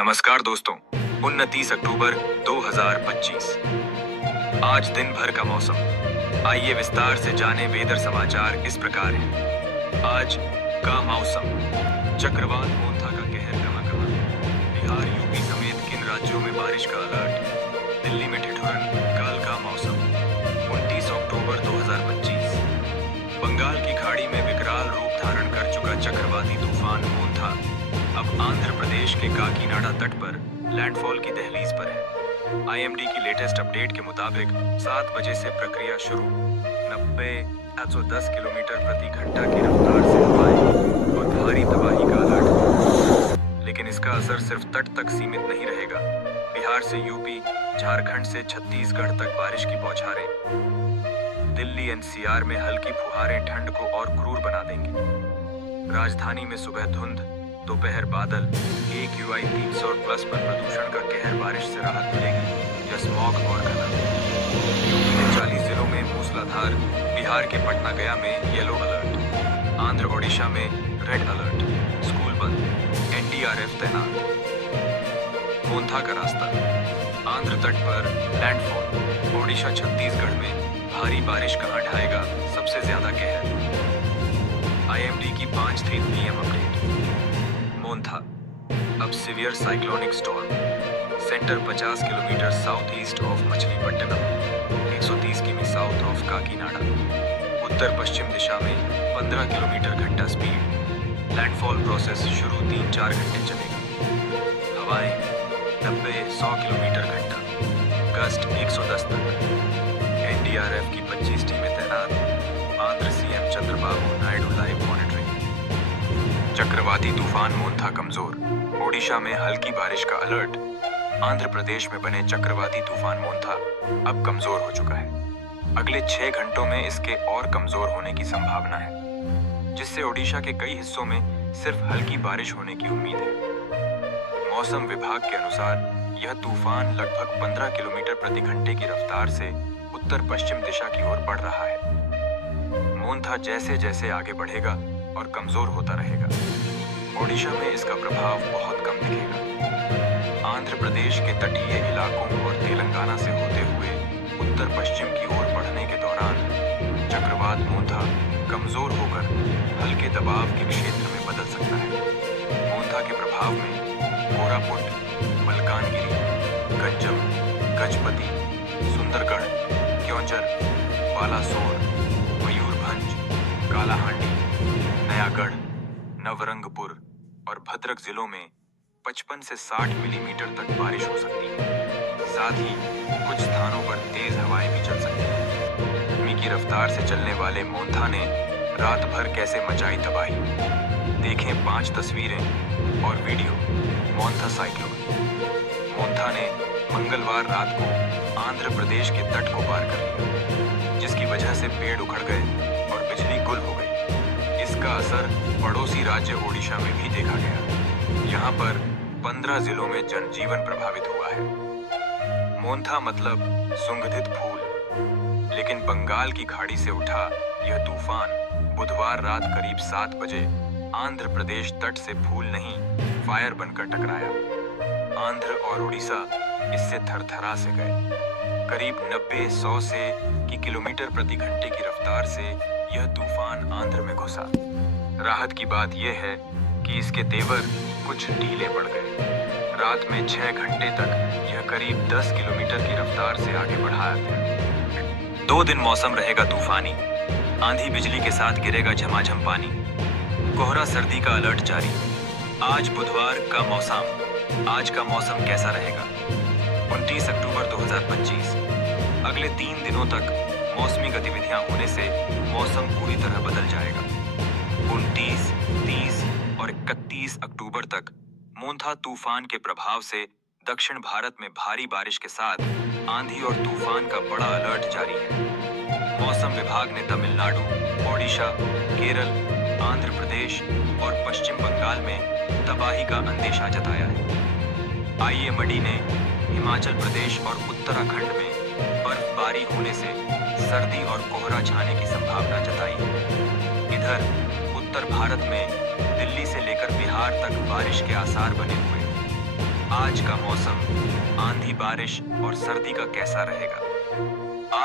नमस्कार दोस्तों, 29 अक्टूबर 2025। आज दिन भर का मौसम। आइए विस्तार से जाने वेदर समाचार इस प्रकार हैं। आज का मौसम। चक्रवात मोंथा का कहर कहां। बिहार यूपी समेत किन राज्यों में बारिश का अलर्ट। दिल्ली में ठिठुरन। कल का मौसम 29 अक्टूबर 2025। बंगाल की खाड़ी में विकराल रूप धारण कर चुका चक्रवाती तूफान मोंथा अब आंध्र प्रदेश के काकीनाडा तट पर लैंडफॉल की दहलीज पर है। आईएमडी की लेटेस्ट अपडेट के मुताबिक 7 बजे से प्रक्रिया शुरू। 90-110 किलोमीटर प्रति घंटा की रफ्तार से हवाएं और भारी तबाही का अलर्ट। लेकिन इसका असर सिर्फ तट तक सीमित नहीं रहेगा। बिहार से यूपी, झारखंड से छत्तीसगढ़ तक बारिश की बौछारें। दिल्ली एनसीआर में हल्की फुहारें ठंड को और क्रूर बना देंगी। राजधानी में सुबह धुंध, दोपहर बादल। AQI 300+ पर प्रदूषण का कहर। बारिश से राहत मिलेगी या स्मॉग और घना। यूपी के 40 जिलों में मूसलाधार। बिहार के पटना गया में येलो अलर्ट। आंध्र ओडिशा में रेड अलर्ट। स्कूल बंद। NDRF तैनात। मोंथा का रास्ता। आंध्र तट पर लैंडफॉल। ओडिशा छत्तीसगढ़ में भारी बारिश कहां ढाएगा सबसे ज्यादा कहर। IMD की 5:03 PM अपडेट। मोंथा अब severe cyclonic storm. Centre 50 kilometre south east of Machilipatnam, 130 किमी साउथ ऑफ काकीनाडा। उत्तर पश्चिम दिशा में 15 किलोमीटर घंटा स्पीड। लैंडफॉल प्रोसेस शुरू 3-4 घंटे चलेगा। हवाएं 90-100 किलोमीटर घंटा। गस्ट 110 तक। NDRF की 25 टीमें तैनात। Andhra CM Chandrababu Naidu live monitoring. चक्रवाती तूफान मोंथा कमजोर। ओडिशा में हल्की बारिश का अलर्ट। आंध्र प्रदेश में बने चक्रवाती तूफान मोंथा अब कमजोर हो चुका है। अगले 6 घंटों में इसके और कमजोर होने की संभावना है, जिससे ओडिशा के कई हिस्सों में सिर्फ हल्की बारिश होने की उम्मीद है। मौसम विभाग के अनुसार यह तूफान लगभग 15 किलोमीटर प्रति घंटे की रफ्तार से उत्तर पश्चिम दिशा की ओर बढ़ रहा है। मोंथा जैसे जैसे आगे बढ़ेगा और कमजोर होता रहेगा, ओडिशा में इसका प्रभाव बहुत कम दिखेगा। आंध्र प्रदेश के तटीय इलाकों और तेलंगाना से होते हुए उत्तर पश्चिम की ओर बढ़ने के दौरान चक्रवात मोंथा कमजोर होकर हल्के दबाव के क्षेत्र में बदल सकता है। मोंथा के प्रभाव में कोरापुट, मलकानगिरी, गंजम, गजपति, सुंदरगढ़, क्योंझर, बालासोर, मयूरभंज, कालाहांडी, नयागढ़, नवरंगपुर और भद्रक जिलों में 55 से 60 मिलीमीटर तक बारिश हो सकती है। साथ ही कुछ स्थानों पर तेज हवाएं भी चल सकती हैं। धीमी की रफ्तार से चलने वाले मोंथा ने रात भर कैसे मचाई तबाही। देखें 5 तस्वीरें और वीडियो। मोंथा साइक्लोन। मोंथा ने मंगलवार रात को आंध्र प्रदेश के तट को पार कर लिया, जिसकी वजह से पेड़ उखड़ गए और बिजली गुल हो गई। इसका असर पड़ोसी राज्य ओडिशा में भी देखा गया। यहाँ पर 15 जिलों में जनजीवन प्रभावित हुआ है। मोंथा मतलब सुगंधित फूल, लेकिन बंगाल की खाड़ी से उठा यह तूफान बुधवार रात करीब 7 बजे आंध्र प्रदेश तट से फूल नहीं, फायर बनकर टकराया। आंध्र और उड़ीसा इससे थरथरा से गए। करीब 90-100 की किलोमीटर प्रति घंटे की रफ्तार से यह तूफान आंध्र में घुसा। राहत की बात यह है कि इसके तेवर कुछ ढीले पड़ गए। रात में 6 घंटे तक यह करीब 10 किलोमीटर की रफ्तार से आगे बढ़ाया गया। 2 दिन मौसम रहेगा तूफानी। आंधी बिजली के साथ गिरेगा झमाझम पानी। कोहरा सर्दी का अलर्ट जारी। आज बुधवार का मौसम। आज का मौसम कैसा रहेगा? 29 अक्टूबर 2025। अगले 3 दिनों तक मौसमी गतिविधियां होने से मौसम पूरी तरह बदल जाएगा। 29, 30 और 31 अक्टूबर तक मोंथा तूफान के प्रभाव से दक्षिण भारत में भारी बारिश के साथ आंधी और तूफान का बड़ा अलर्ट जारी है। मौसम विभाग ने तमिलनाडु, ओडिशा, केरल, आंध्र प्रदेश और पश्चिम बंगाल में तबाही का अंदेशा जताया है। IMD ने हिमाचल प्रदेश और उत्तराखंड में बर्फबारी होने से सर्दी और कोहरा छाने की संभावना जताई है। इधर उत्तर भारत में दिल्ली से लेकर बिहार तक बारिश के आसार बने हुए। आज का मौसम आंधी बारिश और सर्दी का कैसा रहेगा?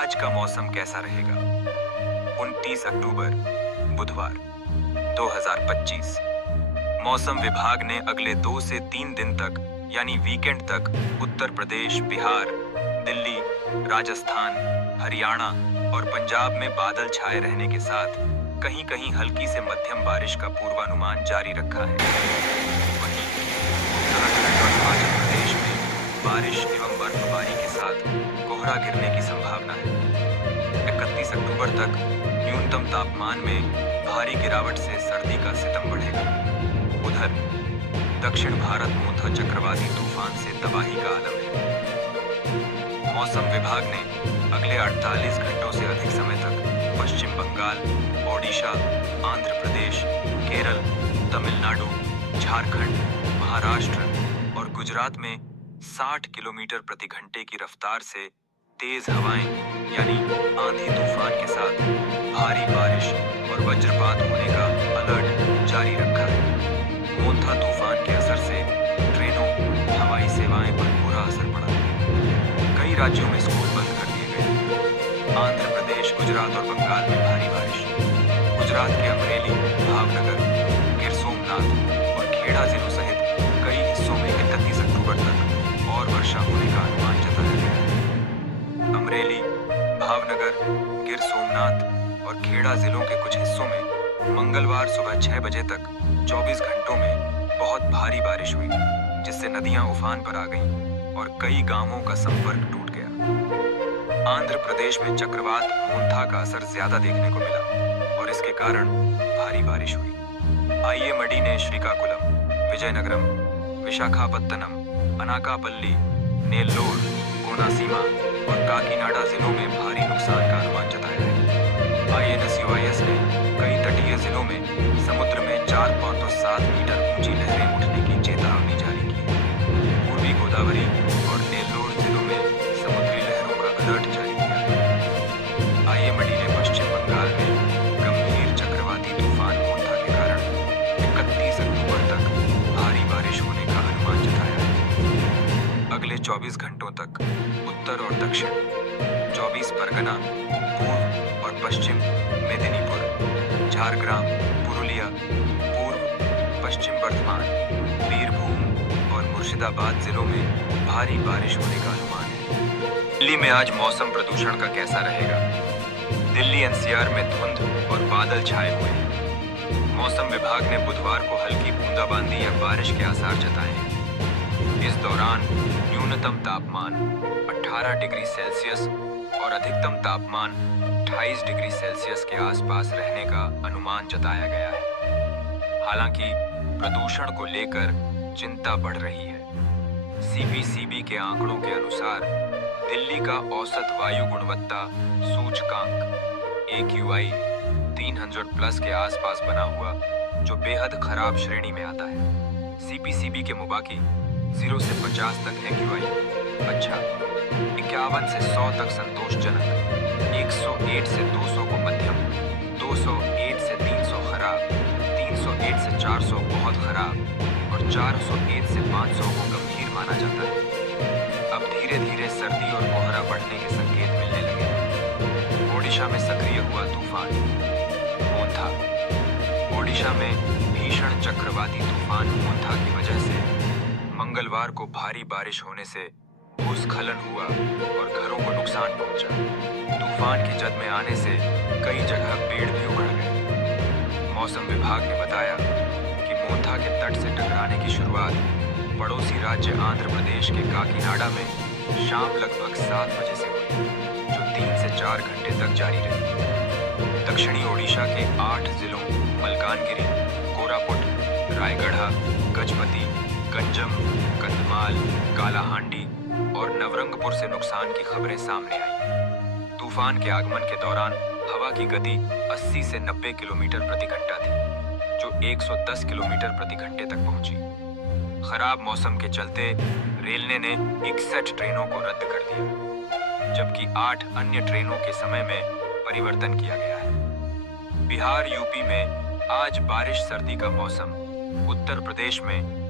आज का मौसम कैसा रहेगा? 29 अक्टूबर बुधवार 2025। मौसम विभाग ने अगले 2 से 3 दिन तक यानी वीकेंड तक उत्तर प्रदेश, बिहार, दिल्ली, राजस्थान, हरियाणा और पंजाब में बादल छाए रहने के साथ कहीं-कहीं हल्की से मध्यम बारिश का पूर्वानुमान जारी रखा है। वहीं उत्तराखंड और हिमाचल प्रदेश में बारिश एवं बर्फबारी के साथ कोहरा गिरने की संभावना है। 31 अक्टूबर तक न्यूनतम तापमान में भारी गिरावट से सर्दी का सितम बढ़ेगा। उधर दक्षिण भारत मोंथा चक्रवाती तूफान से तबाही का आलम है। मौसम विभाग ने अगले 48 घंटों से अधिक समय तक पश्चिम बंगाल, ओडिशा, आंध्र प्रदेश, केरल, तमिलनाडु, झारखंड, महाराष्ट्र और गुजरात में 60 किलोमीटर प्रति घंटे की रफ्तार से तेज हवाएं यानी आंधी तूफान के साथ भारी बारिश और वज्रपात होने का अलर्ट जारी रखा है। मोंथा तूफान के असर से ट्रेनों, हवाई सेवाएं पर बुरा असर पड़ा। कई राज्यों में स्कूल बंद कर दिए गए। आंध्र प्रदेश, गुजरात और बंगाल में भारी बारिश। गुजरात के अमरेली, भावनगर, गिर सोमनाथ और खेड़ा जिलों सहित कई हिस्सों में 31 अक्टूबर तक और वर्षा होने का अनुमान जताया गया है। अमरेली, भावनगर, गिर सोमनाथ और खेड़ा जिलों के कुछ हिस्सों में मंगलवार सुबह 6 बजे तक 24 घंटों में बहुत भारी बारिश हुई, जिससे नदियां उफान पर आ गईं और कई गांवों का संपर्क टूट गया। आंध्र प्रदेश में चक्रवात मोंथा का असर ज्यादा देखने को मिला और इसके कारण भारी बारिश हुई। आईएमडी ने श्रीकाकुलम, विजयनगरम, विशाखापत्तनम, अनाकापल्ली, नेल्लोर, कोनासीमा और काकीनाडा जिलों में भारी नुकसान का अनुमान जताया है। INSUIS ने कई तटीय जिलों में समुद्र में 4.7 मीटर ऊंची लहरें उठने की चेतावनी जारी की है। पूर्वी गोदावरी और नेल्लोर जिलों में समुद्री लहरों का अलर्ट जारी किया है। IMD ने पश्चिम बंगाल में गंभीर चक्रवाती तूफान मोंथा के कारण 31 अक्टूबर तक भारी बारिश होने का अनुमान जताया है। अगले 24 घंटों तक उत्तर और दक्षिण 24 परगना, पूर्व और पश्चिम मेदिनीपुर, झारग्राम, पुरुलिया, पूर्व पश्चिम बर्धमान, बीरभूम और मुर्शिदाबाद जिलों में भारी बारिश होने का अनुमान है। दिल्ली में आज मौसम प्रदूषण का कैसा रहेगा? दिल्ली NCR में धुंध और बादल छाए हुए हैं। मौसम विभाग ने बुधवार को हल्की बूंदाबांदी या बारिश के आसार जताए हैं। इस दौरान न्यूनतम तापमान 18 डिग्री सेल्सियस और अधिकतम तापमान 28 डिग्री सेल्सियस के आसपास रहने का अनुमान जताया गया है। हालांकि प्रदूषण को लेकर चिंता बढ़ रही है। CPCB के आंकड़ों के अनुसार दिल्ली का औसत वायु गुणवत्ता सूचकांक AQI 300 प्लस के आसपास बना हुआ, जो बेहद खराब श्रेणी में आता है। CPCB के मुताबिक 0 से 50 तक AQI अच्छा, 51 से 100 तक संतोषजनक, 101 से 200 को मध्यम, 201 से 300 खराब, 301 से 400 बहुत खराब और 401 से 500 को गंभीर माना जाता है। अब धीरे धीरे सर्दी और कोहरा बढ़ने के संकेत मिलने लगे। ओडिशा में सक्रिय हुआ तूफान मोंथा। ओडिशा में भीषण चक्रवाती तूफान मोंथा की वजह से मंगलवार को भारी बारिश होने से भूस्खलन हुआ और घरों को नुकसान पहुंचा। तूफान की जद में आने से कई जगह पेड़ भी उखड़ गए। मौसम विभाग ने बताया कि मोंथा के तट से टकराने की शुरुआत पड़ोसी राज्य आंध्र प्रदेश के काकीनाडा में शाम लगभग 7 बजे से हुई, जो 3 से 4 घंटे तक जारी रही। दक्षिणी ओडिशा के 8 जिलों मलकानगिरी, कोरापुट, रायगढ़, गजपति, गंजम, कंधमाल, कालाहांडी और नवरंगपुर से नुकसान की खबरें सामने आई। तूफान के आगमन के दौरान हवा की गति 80 से 90 किलोमीटर प्रति घंटा थी, जो 110 किलोमीटर प्रति घंटे तक पहुंची। खराब मौसम के चलते रेलवे ने 61 ट्रेनों को रद्द कर दिया, जबकि 8 अन्य ट्रेनों के समय में परिवर्तन किया गया है। बिहार, यूपी में आज बारिश सर्दी का मौसम। उत्तर प्रदेश में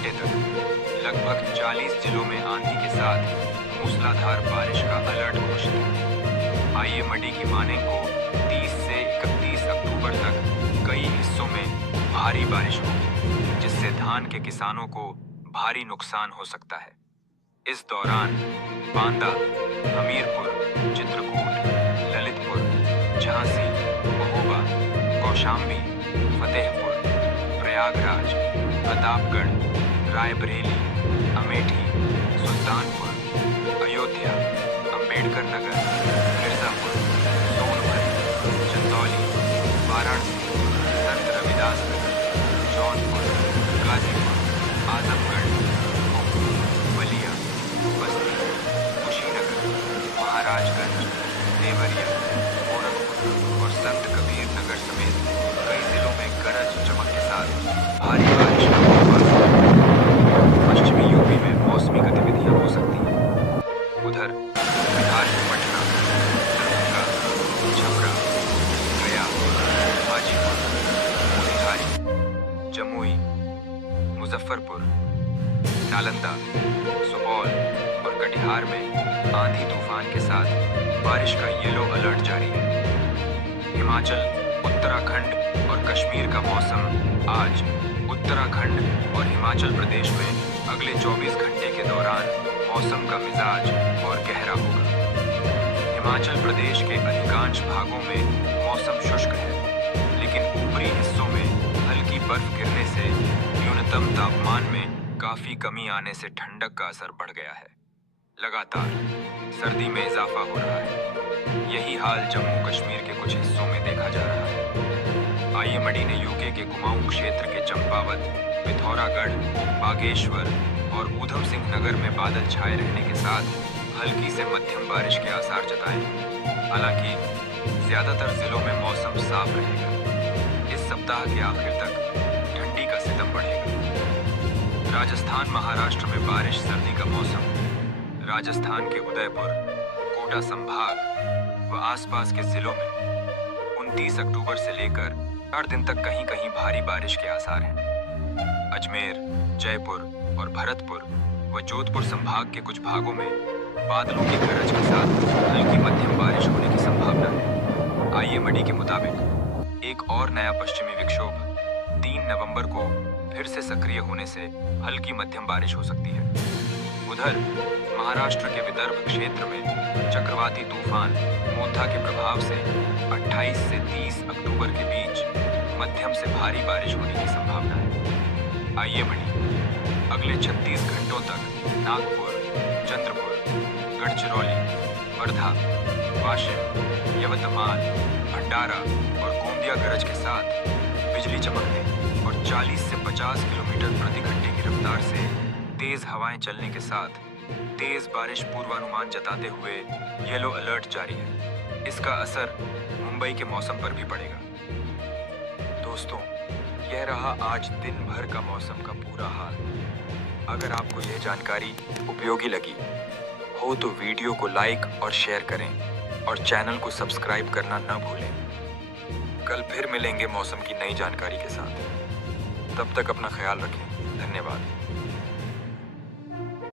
घंटे तक लगभग 40 जिलों में आंधी के साथ मूसलाधार बारिश का अलर्ट घोषित है। आईएमडी की माने को 30 से 31 अक्टूबर तक कई हिस्सों में भारी बारिश होगी, जिससे धान के किसानों को भारी नुकसान हो सकता है। इस दौरान बांदा, हमीरपुर, चित्रकूट, ललितपुर, झांसी, महोबा, कौशाम्बी, फतेहपुर, प्रयागराज, प्रतापगढ़, रायबरेली, अमेठी, सुल्तानपुर, अयोध्या, अंबेडकर नगर, मिर्जापुर, सोनभद्र, चंदौली, वाराणसी, संत रविदास नगर, जौनपुर, गाजीपुर, आजमगढ़, मऊ, बलिया, बस्ती, कुशीनगर, महाराजगंज, देवरिया, गोरखपुर और संत कबीर नगर समेत कई जिलों में गरज चमक के साथ भारी बारिश का पूर्वानुमान है। पश्चिमी यूपी में मौसमी गतिविधियां हो सकती हैं। उधर बिहार में पटना, दरभंगा, छपरा, गया, हाजीपुर, मोतिहारी, जमुई, मुजफ्फरपुर, नालंदा, सुपौल और कटिहार में आंधी तूफान के साथ बारिश का येलो अलर्ट जारी है। हिमाचल, उत्तराखंड और कश्मीर का मौसम आज उत्तराखंड और हिमाचल प्रदेश में अगले 24 घंटे के दौरान मौसम का मिजाज और गहरा होगा। हिमाचल प्रदेश के अधिकांश भागों में मौसम शुष्क है, लेकिन ऊपरी हिस्सों में हल्की बर्फ गिरने से न्यूनतम तापमान में काफी कमी आने से ठंडक का असर बढ़ गया है। लगातार सर्दी में इजाफा हो रहा है। यही हाल जम्मू कश्मीर के कुछ हिस्सों में देखा जा रहा है। आईएमडी ने यूके के कुमाऊं क्षेत्र के चंपावत, पिथौरागढ़, बागेश्वर और ऊधम सिंह नगर में बादल छाए रहने के साथ हल्की से मध्यम बारिश के आसार जताए। हालांकि ज्यादातर जिलों में मौसम साफ रहेगा। इस सप्ताह के आखिर तक ठंडी का सितम बढ़ेगा। राजस्थान, महाराष्ट्र में बारिश सर्दी का मौसम। राजस्थान के उदयपुर, कोटा संभाग व आसपास के जिलों में 29 अक्टूबर से लेकर 4 दिन तक कहीं कहीं भारी बारिश के आसार हैं। अजमेर, जयपुर और भरतपुर व जोधपुर संभाग के कुछ भागों में बादलों की गरज के साथ हल्की मध्यम बारिश होने की संभावना है। आईएमडी के मुताबिक एक और नया पश्चिमी विक्षोभ 3 नवंबर को फिर से सक्रिय होने से हल्की मध्यम बारिश हो सकती है। उधर महाराष्ट्र के विदर्भ क्षेत्र में चक्रवाती तूफान मोंथा के प्रभाव से 28 से 30 अक्टूबर के बीच मध्यम से भारी बारिश होने की संभावना है। आईएमडी अगले 36 घंटों तक नागपुर, चंद्रपुर, गढ़चिरौली, वर्धा, वाशिम, यवतमाल, भंडारा और गोंदिया गरज के साथ बिजली चमकने और 40 से 50 किलोमीटर प्रति घंटे की रफ्तार से तेज हवाएं चलने के साथ तेज बारिश पूर्वानुमान जताते हुए येलो अलर्ट जारी है। इसका असर मुंबई के मौसम पर भी पड़ेगा। दोस्तों, यह रहा आज दिन भर का मौसम का पूरा हाल। अगर आपको यह जानकारी उपयोगी लगी हो तो वीडियो को लाइक और शेयर करें और चैनल को सब्सक्राइब करना न भूलें। कल फिर मिलेंगे मौसम की नई जानकारी के साथ। तब तक अपना ख्याल रखें। धन्यवाद।